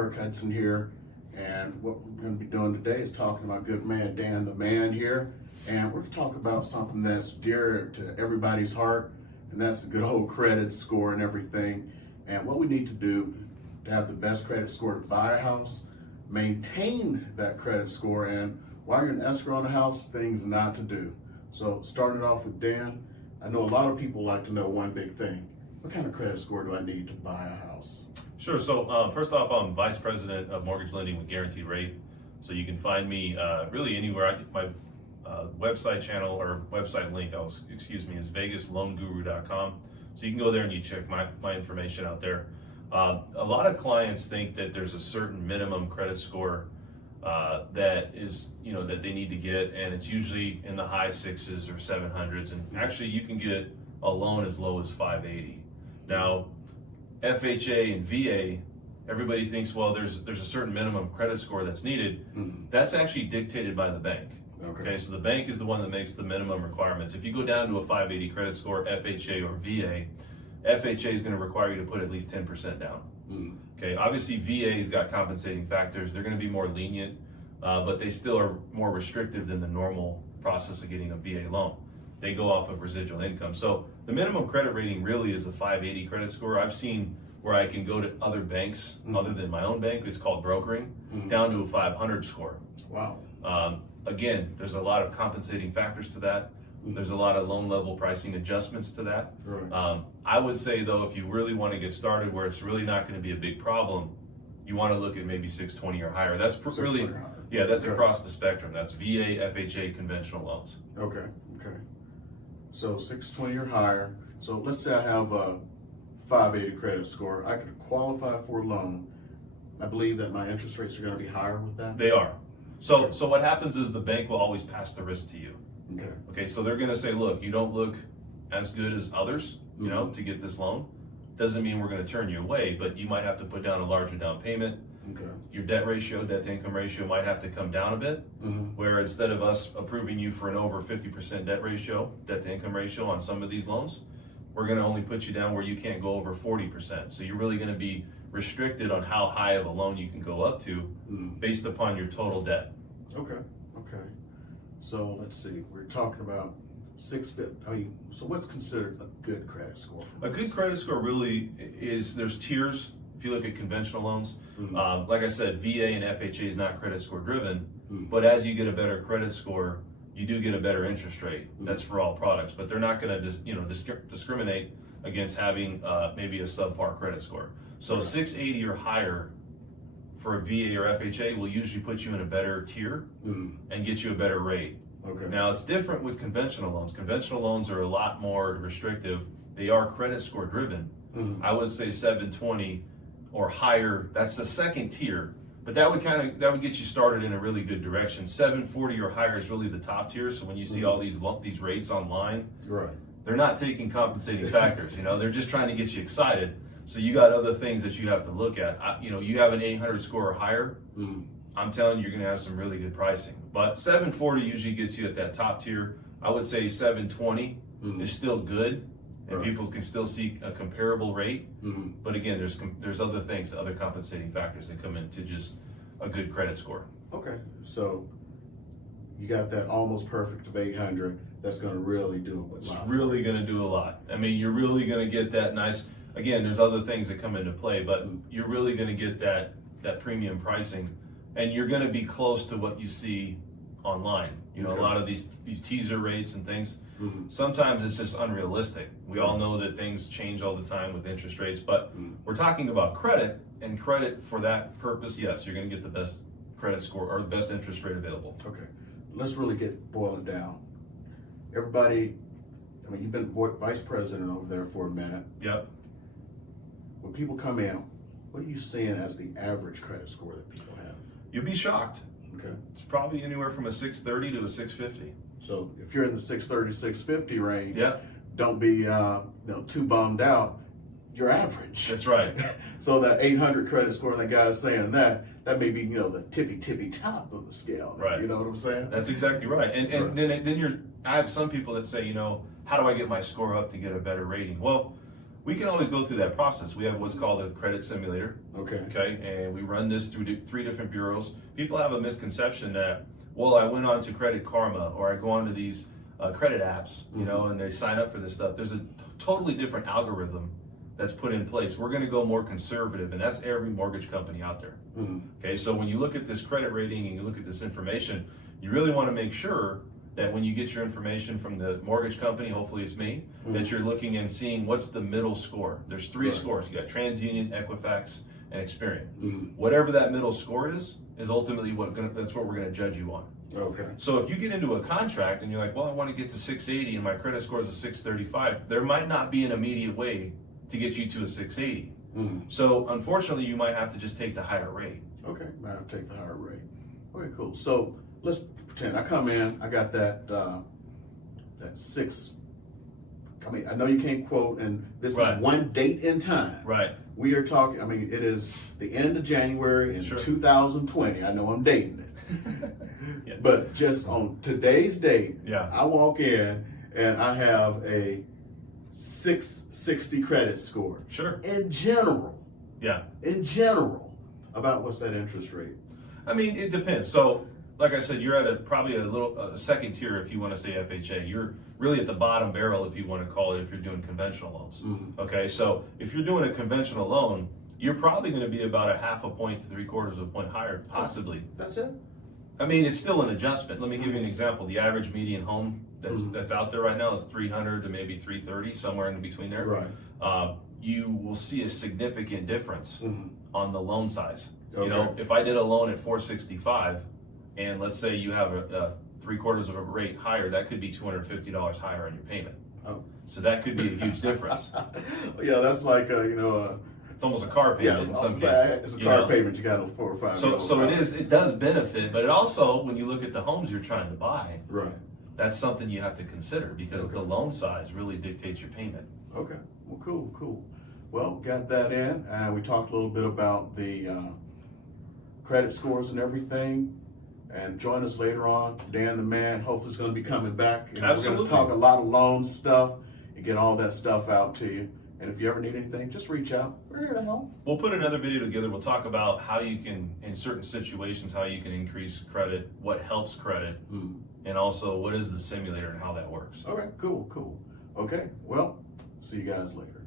Eric Hudson here, and what we're going to be doing today is talking to my good man Dan the Man here, and we're going to talk about something that's dear to everybody's heart, and that's the good old credit score and everything, and what we need to do to have the best credit score to buy a house, maintain that credit score, and while you're in escrow on a house, things not to do. So starting it off with Dan, I know a lot of people like to know one big thing. What kind of credit score do I need to buy a house? Sure. So first off, I'm Vice President of Mortgage Lending with Guaranteed Rate. So you can find me really anywhere. My website channel or website link, is vegasloanguru.com. So you can go there and you check my information out there. A lot of clients think that there's a certain minimum credit score that is, that they need to get, and it's usually in the high 6s or 700s. And actually, you can get a loan as low as 580. Now, FHA and VA, everybody thinks, well, there's a certain minimum credit score that's needed. Mm-hmm. That's actually dictated by the bank. Okay, so the bank is the one that makes the minimum requirements. If you go down to a 580 credit score, FHA or VA, FHA is going to require you to put at least 10% down. Mm-hmm. Okay, obviously VA's got compensating factors. They're going to be more lenient, but they still are more restrictive than the normal process of getting a VA loan. They go off of residual income. So the minimum credit rating really is a 580 credit score. I've seen where I can go to other banks other than my own bank, it's called brokering, down to a 500 score. Wow. Again, there's a lot of compensating factors to that. There's a lot of loan level pricing adjustments to that. Right. I would say though, if you really want to get started where it's really not going to be a big problem, you want to look at maybe 620 or higher. That's really, yeah, that's okay. Across the spectrum. That's VA, FHA, conventional loans. Okay, okay. So 620 or higher. So let's say I have a 580 credit score. I could qualify for a loan. I believe that my interest rates are going to be higher with that? They are. So what happens is the bank will always pass the risk to you. Okay. Okay, so they're going to say, look, you don't look as good as others, to get this loan. Doesn't mean we're going to turn you away, but you might have to put down a larger down payment. Okay. Your debt to income ratio might have to come down a bit, where instead of us approving you for an over 50% debt to income ratio on some of these loans, we're going to only put you down where you can't go over 40%. So you're really going to be restricted on how high of a loan you can go up to based upon your total debt. Okay, okay. So let's see, we're talking about 650. So what's considered a good credit score? A good credit score really is, there's tiers. If you look at conventional loans, like I said, VA and FHA is not credit score driven, but as you get a better credit score, you do get a better interest rate. That's for all products, but they're not going to discriminate against having maybe a subpar credit score. So 680 or higher for a VA or FHA will usually put you in a better tier and get you a better rate. Okay. Now it's different with conventional loans. Conventional loans are a lot more restrictive. They are credit score driven. I would say 720 or higher. That's the second tier, but that would get you started in a really good direction. 740 or higher is really the top tier. So when you see all these rates online, right, they're not taking compensating factors. They're just trying to get you excited. So you got other things that you have to look at. You have an 800 score or higher. I'm telling you, you're going to have some really good pricing. But 740 usually gets you at that top tier. I would say 720 is still good, and people can still seek a comparable rate. But again, there's other things, other compensating factors that come into just a good credit score. Okay, so you got that almost perfect of 800. That's going to really do a lot. It's really going to do a lot. I mean, you're really going to get that nice. Again, there's other things that come into play, but you're really going to get that premium pricing, and you're going to be close to what you see online. A lot of these teaser rates and things, sometimes it's just unrealistic. We all know that things change all the time with interest rates, but we're talking about credit, and credit for that purpose, yes, you're going to get the best credit score or the best interest rate available. Okay, let's really get boiling down. Everybody, you've been vice president over there for a minute. Yep. When people come in, what are you seeing as the average credit score that people have? You'll be shocked. Okay. It's probably anywhere from a 630 to a 650. So if you're in the 630, 650 range, don't be too bummed out. You're average. That's right. So that 800 credit score, and the guy's saying that may be the tippy top of the scale. Right. You know what I'm saying? That's exactly right. And then I have some people that say, how do I get my score up to get a better rating? Well, we can always go through that process. We have what's called a credit simulator. Okay. Okay, and we run this through 3 different bureaus. People have a misconception that, well, I went on to Credit Karma or I go on to these credit apps, you know, and they sign up for this stuff. There's a totally different algorithm that's put in place. We're going to go more conservative, and that's every mortgage company out there. Okay, so when you look at this credit rating and you look at this information, you really want to make sure that when you get your information from the mortgage company, hopefully it's me, that you're looking and seeing what's the middle score. There's 3 scores. You got TransUnion, Equifax, and Experian. Whatever that middle score is ultimately that's what we're going to judge you on. Okay. So if you get into a contract and you're like, well, I want to get to 680 and my credit score is a 635, there might not be an immediate way to get you to a 680. So unfortunately, you might have to just take the higher rate. Okay, I have to take the higher rate. Okay, cool. So let's pretend I come in, I got that 6. I mean, I know you can't quote, and this is one date in time. Right. We are talking, I mean, it is the end of January in 2020. I know I'm dating it. But just on today's date, I walk in and I have a 660 credit score. Sure. In general. Yeah. In general. About what's that interest rate? I mean, it depends. So, like I said, you're at probably a second tier if you want to say FHA. You're really at the bottom barrel if you want to call it, if you're doing conventional loans. Okay, so if you're doing a conventional loan, you're probably going to be about a 0.5 point to 3/4 point higher, possibly. That's it? I mean, it's still an adjustment. Let me give you an example. The average median home that's out there right now is 300 to maybe 330, somewhere in between there. Right. You will see a significant difference on the loan size. Okay. You know, if I did a loan at 465, and let's say you have a 3/4 of a rate higher, that could be $250 higher on your payment. Oh. So that could be a huge difference. Yeah, that's like it's almost a car payment in some cases. It's a car payment. You got a 4 or 5. So it does benefit, but it also, when you look at the homes you're trying to buy, that's something you have to consider because the loan size really dictates your payment. Okay. Well, cool. Well, got that in, and we talked a little bit about the credit scores and everything. And join us later on. Dan the man, hopefully, is going to be coming back. Absolutely. We're going to talk a lot of loan stuff and get all that stuff out to you. And if you ever need anything, just reach out. We're here to help. We'll put another video together. We'll talk about how you can, in certain situations, how you can increase credit, what helps credit, and also what is the simulator and how that works. Okay, cool. Okay, well, see you guys later.